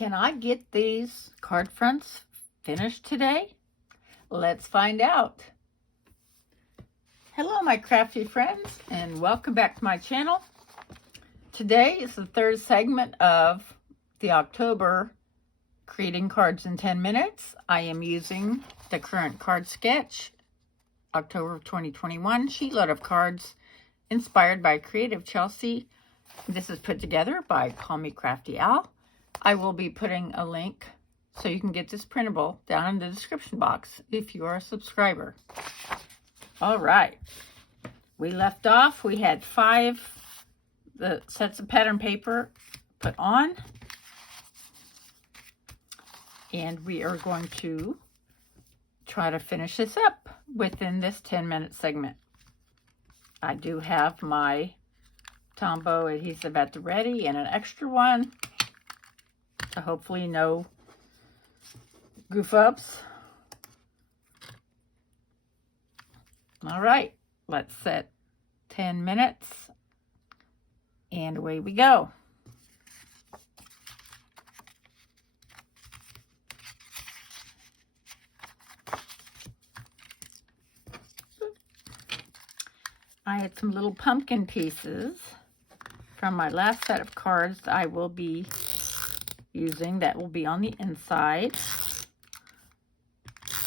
Can I get these card fronts finished today? Let's find out. Hello, my crafty friends, and welcome back to my channel. Today is the third segment of the October Creating Cards in 10 Minutes. I am using the current card sketch, October of 2021, sheetload of cards inspired by Creative Chelsea. This is put together by Call Me Crafty Al. I will be putting a link so you can get this printable down in the description box if you are a subscriber. All right. We left off. We had 5 sets of pattern paper put on. And we are going to try to finish this up within this 10-minute segment. I do have my Tombow adhesive at the ready and an extra one. So hopefully no goof ups. All right, let's set 10 minutes and away we go. I had some little pumpkin pieces from my last set of cards I will be using. That will be on the inside.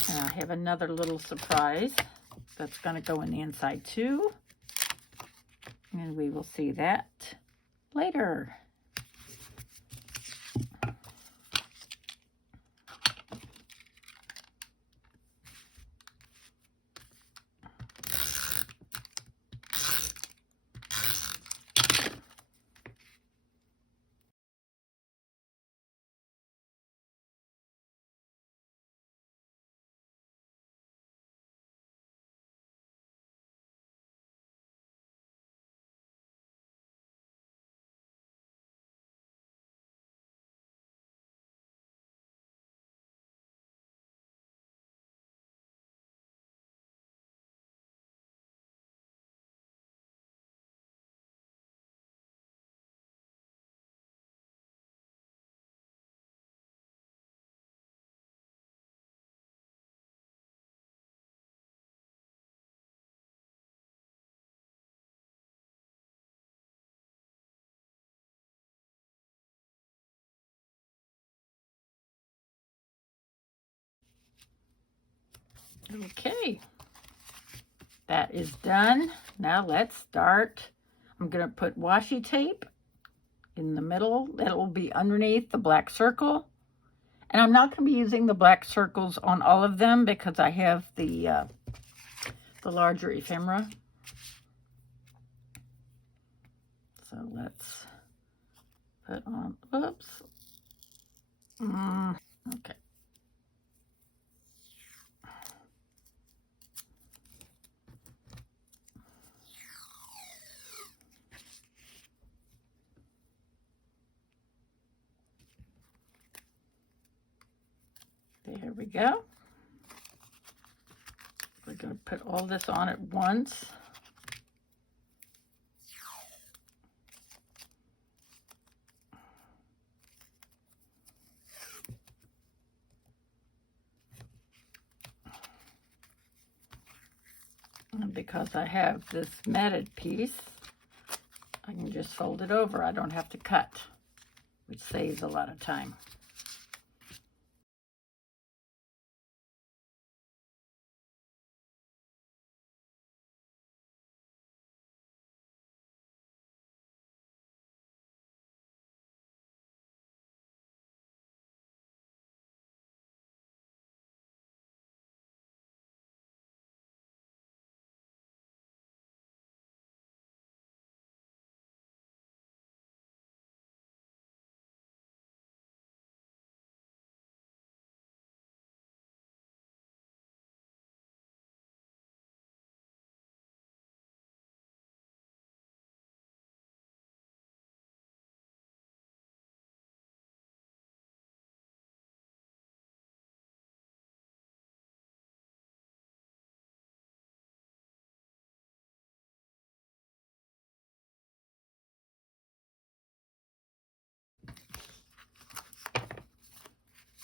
And I have another little surprise that's going to go in the inside too. And we will see that later. Okay, that is done. Now let's start. I'm going to put washi tape in the middle. That will be underneath the black circle. And I'm not going to be using the black circles on all of them because I have the larger ephemera. So let's put on, oops. Okay. There we go. We're going to put all this on at once. And because I have this matted piece, I can just fold it over. I don't have to cut, which saves a lot of time.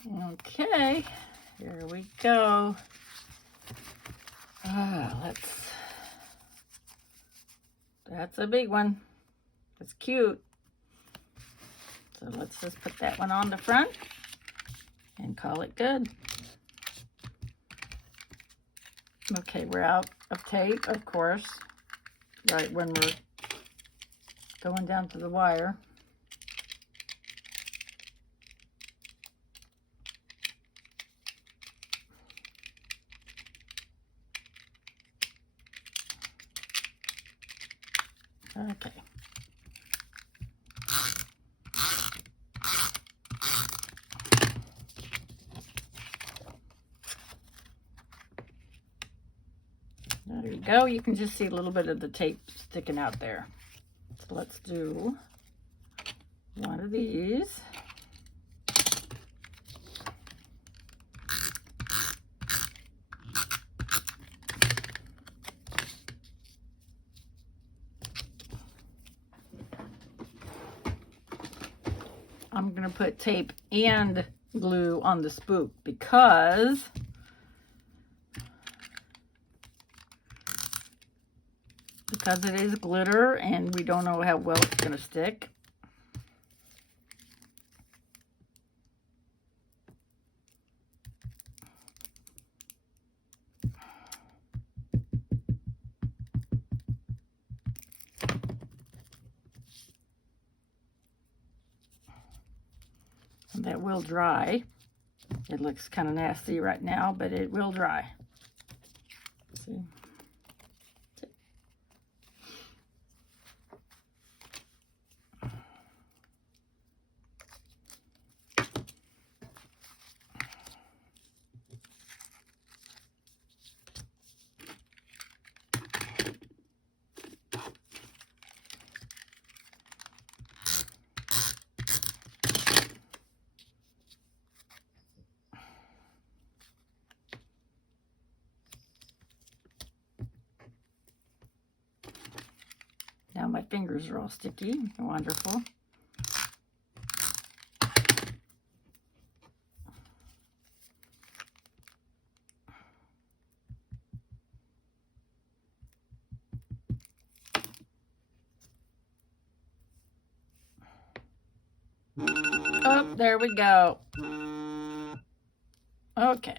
Okay, here we go. That's a big one. It's cute. So let's just put that one on the front and call it good. Okay, we're out of tape, of course, right when we're going down to the wire. Okay. There you go. You can just see a little bit of the tape sticking out there. So let's do one of these. I'm going to put tape and glue on the spook because it is glitter and we don't know how well it's going to stick. And that will dry. It looks kind of nasty right now, but it will dry. See? Now my fingers are all sticky. Wonderful. Oh, there we go. Okay.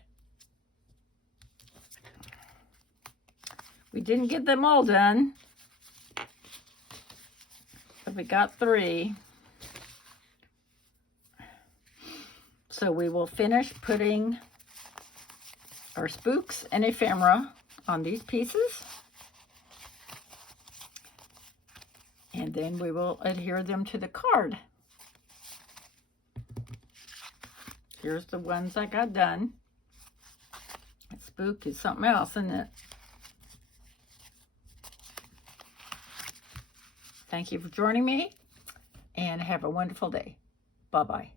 We didn't get them all done, but we got 3. So we will finish putting our spooks and ephemera on these pieces. And then we will adhere them to the card. Here's the ones I got done. That spook is something else, isn't it? Thank you for joining me, and have a wonderful day. Bye-bye.